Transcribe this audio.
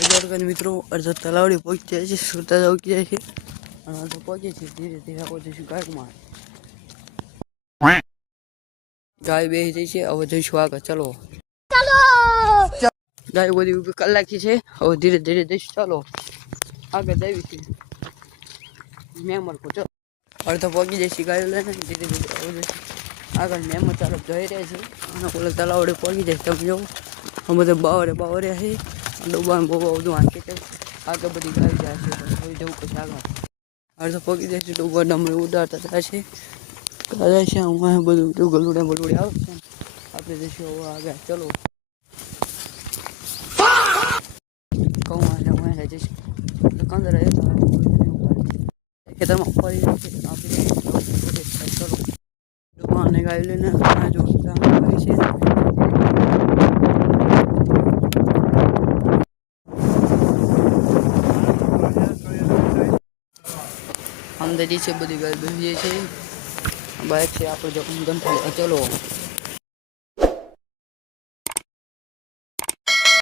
મિત્રો અડધો તલાવડી પહોંચી જાય છે, સુરતા ઉકી જાય છે અને અડધો પહોંચે છે. ધીરે ધીરે પહોંચીશું ગાયમાં. ગાય બેસી જાય છે. હવે જઈશું આગળ. ચલો ગાય બધી ઊભી કલાકી છે. હવે ધીરે ધીરે જઈશું. ચાલો આગળ જઈએ છીએ. મેમર કો ચલો અડધો પહોંચી જઈશું ગાયો લઈને. ધીરે ધીરે હવે જઈશું આગળ. મેમર ચાલો જઈ રહ્યા છે અને ઓલા તલાવડે પહોંચી જાય. તમે જો બધા બાવરે છે. ડબ્બા બહુ બધું વાંચે છે. આગળ બધી ગાય જાય છે. હવે જવું પછી આગળ અડધો પહોંચી જાય છે. ડબ્બા ડમરી ઉડાડતા થાય છે. કરે છે હું બધું ગલુડે બલુડે આવે છે. આપણે જઈશું હવે આગળ. ચલો કહું આજે જઈશું કંદર ખેતરમાં ફરી આપણે ચલો ડબ્બાને ગાય લઈને જો કરી છે. અંદર છે બધી ગાય બેસી છે. બાઇક છે આપણે જો ગમ ચલો